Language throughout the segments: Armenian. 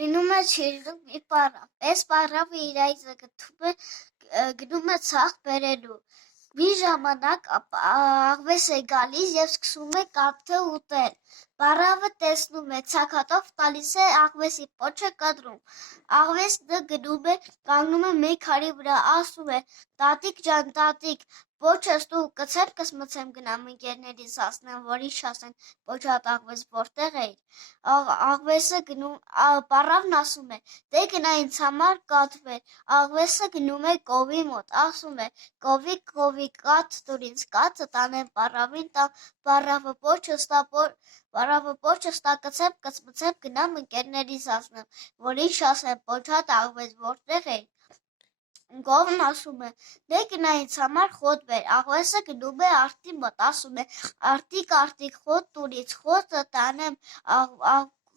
Լինում է չիրում մի պարավ։ Այս պարավը իր այծը գնում է ցախ բերելու։ Մի ժամանակ աղվեսը գալիս եւ սկսում է կարթը ուտել։ Պարավը տեսնում է, ցաքատով տալիս է աղվեսի պոչը կտրում։ Աղվեսը գնում է, կանգնում է մի քարի վրա, ասում է. «Տատիկ ջան, տատիկ, պոչս դու կցեմ կսմցեմ գնամ ընկերներիս ասնեմ, որ ինչ ասեն, պոչատ աղվես որտեղ էիր»։ Աղվեսը գնում, պարավն ասում է. «Դե գնա ինձ համար կաթվեր»։ Աղվեսը գնում է կովի մոտ, ասում է. «Կովի, կովի, կաթ տուր ինձ, կաթը տանեմ պարավին տամ, պարավը պոչս տա կցեմ կսմցեմ գնամ ընկերներիս ասնեմ, որ ինչ ասեն, պոչատ աղվես որտեղ էիր»։ Կովն ասում է. «Դե գնա ինձ համար խոտ բեր»։ Աղվեսը գնում է արտի մոտ, ասում է. «Արտիկ, արտիկ, խոտ տուր ինձ,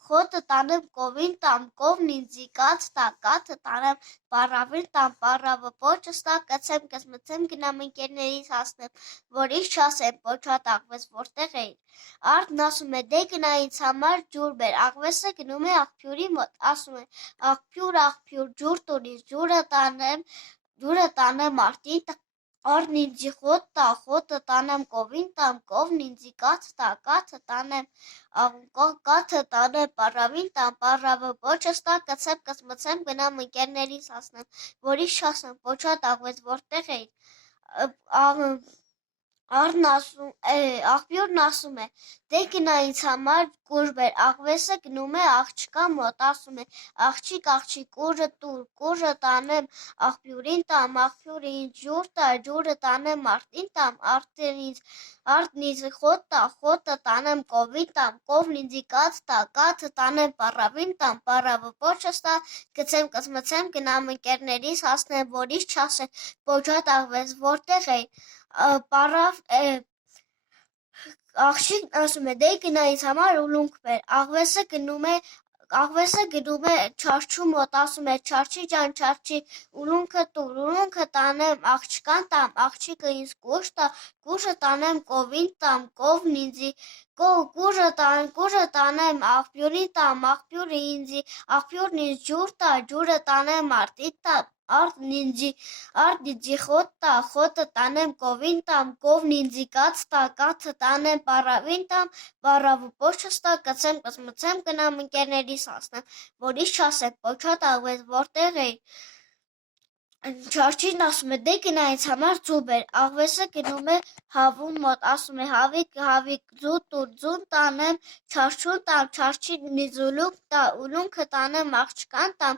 խոտը տանեմ կովին տամ, կովն ինձի կաթ տա, կաթը տանեմ պարավին տամ, պարավը պոչս տա կցեմ կսմցեմ գնամ ընկերներիս ասնեմ, որ ինչ չասեն, պոչատ աղվես որտեղ էիր»։ Արտն ասում է. «Դե գնա ինձ համար ջուր բեր»։ Աղվեսը գնում է աղբյուրի մոտ, ասում է. «Աղբյուր, աղբյուր, ջուր տուր ինձ, ջուրը տանեմ արտին, արտն ինձի խոտ տա, խոտը տանեմ կովին տամ, կովն ինձի կաթ տա, կաթը տանեմ պարավին տամ, պարավը պոչս տա կցեմ կսմցեմ գնամ ընկերներիս ասնեմ, որ ինչ չասեն, պոչատ աղվես որտեղ էիր»։ Աղբյուրն ասում է. «Դե գնա ինձ համար կուժ բեր»։ Աղվեսը գնում է աղջկա մոտ, ասում է. «Աղջիկ, աղջիկ, կուժը տուր, կուժը տանեմ աղբյուրին տամ, աղբյուրը ինձ ջուր տա, ջուրը տանեմ արտին տամ, արտն ինձ խոտ տա, խոտը տանեմ կովին տամ, կովն ինձի կաթ տա, կաթը տանեմ պարավին տամ, պարավը պոչս տա գցեմ կսմցեմ գնամ ընկերներիս ասնեմ, որ ինչ չասեն, պոչատ աղվես որտեղ էիր»։ Աղջիկն ասում է. «Դե գնա ինձ համար ուլունք բեր»։ Աղվեսը գնում է չարչու մոտ, ասում է. «Չարչի ջան, չարչի, ուլունքը տուր, ուլունքը տանեմ աղջկան տամ, ջուր ինձ կուժ տա, կուժը տանեմ կովին տամ, կուժը տանեմ աղբյուրին տամ, աղբյուրն ինձ ջուր տա, ջուրը տանեմ արտին տամ, արտն ինձի խոտ տա, խոտը տանեմ կովին տամ, կովն ինձի կաթ տա, կաթը տանեմ պարավին տամ, պարավը պոչս տա կցեմ կսմցեմ գնամ ընկերներիս ասնեմ, որ ինչ չասեն, պոչատ աղվես որտեղ էիր»։ Չարչին ասում է. «Դե գնա ինձ համար ձու բեր»։ Աղվեսը գնում է հավու մոտ, ասում է. «Հավիկ, հավիկ, ձու տուր, ձուն տանեմ չարչուն տամ, չարչին ինձ ուլունք տա, ուլունքը տանեմ աղջկան տամ,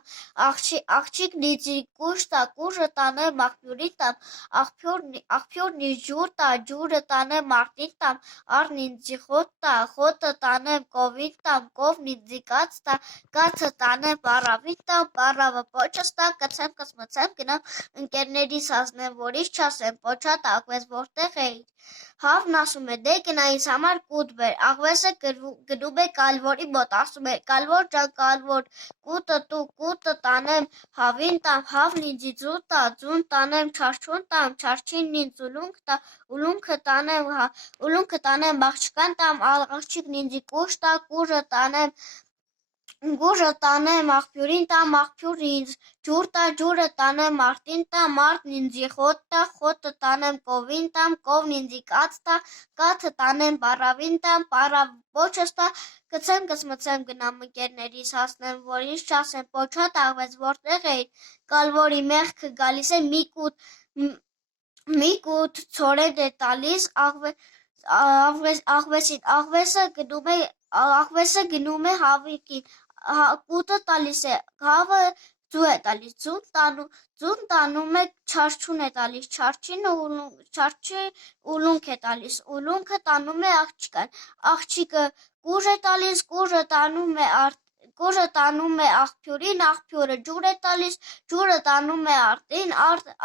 աղջիկն ինձ կուժ տա, կուժը տանեմ աղբյուրին տամ, աղբյուրն ինձ ջուր տա, ջուրը տանեմ արտին տամ, արտն ինձի խոտ տա, խոտը տանեմ կովին տամ, կովն ինձի կաթ տա, կաթը տանեմ պարավին տամ, պարավը պոչս տա կցեմ կսմցեմ գնամ ընկերներիս ասնեմ, որ ինչ չասեն, պոչատ աղվես որտեղ էիր»։ Հավն ասում է. «Դե գնա ինձ համար կուտ բեր»։ Աղվեսը գնում է կալվորի մոտ, ասում է. «Կալվոր ջան, կալվոր, կուտը տու, կուտը տանեմ հավին տամ, հավն ինձի ձուն տա, ձուն տանեմ չարչուն տամ, չարչին ինձ ուլունք տա, ուլունքը տանեմ աղջկան տամ, աղջիկն ինձ կուժ տա, գուժը տանեմ աղբյուրին տամ, աղբյուրը ինձ ջուր տա, ջուրը տանեմ արտին տամ, արտն ինձի խոտ տա, խոտը տանեմ կովին տամ, կովն ինձի կաթ տա, կաթը տանեմ պարավին տամ, պարավը պոչս տա գցեմ կսմցեմ գնամ ընկերներիս ասնեմ, որ ինչ չասեն, պոչատ աղվես որտեղ էիր»։ Կալվորի մեղքը գալիս է մի կուտ ցորեն է տալիս աղվեսին, աղվեսը գնում է հավիկին, կուտը տալիս է, հավը ձու է տալիս, ձուն տանում է չարչուն է տալիս, չարչին ուլունք է տալիս, ուլունքը տանում է աղջկան, աղջիկը կուժ է տալիս, կուժը տանում է աղբյուրին, աղբյուրը ջուր է տալիս, ջուրը տանում է արտին,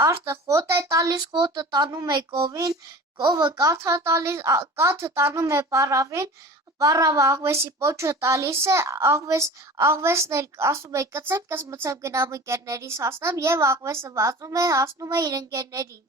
արտը խոտ է տալիս, խոտը տանում է կովին, կովը կաթ է տալիս, կաթը տանում է պարավին, պարավը աղվեսի պոչը տալիս է, աղվեսն էլ ասում է կցեմ կսմցեմ գնամ ընկերներիս ասնեմ, և աղվեսը վազում է հասնում է իր ընկերներին։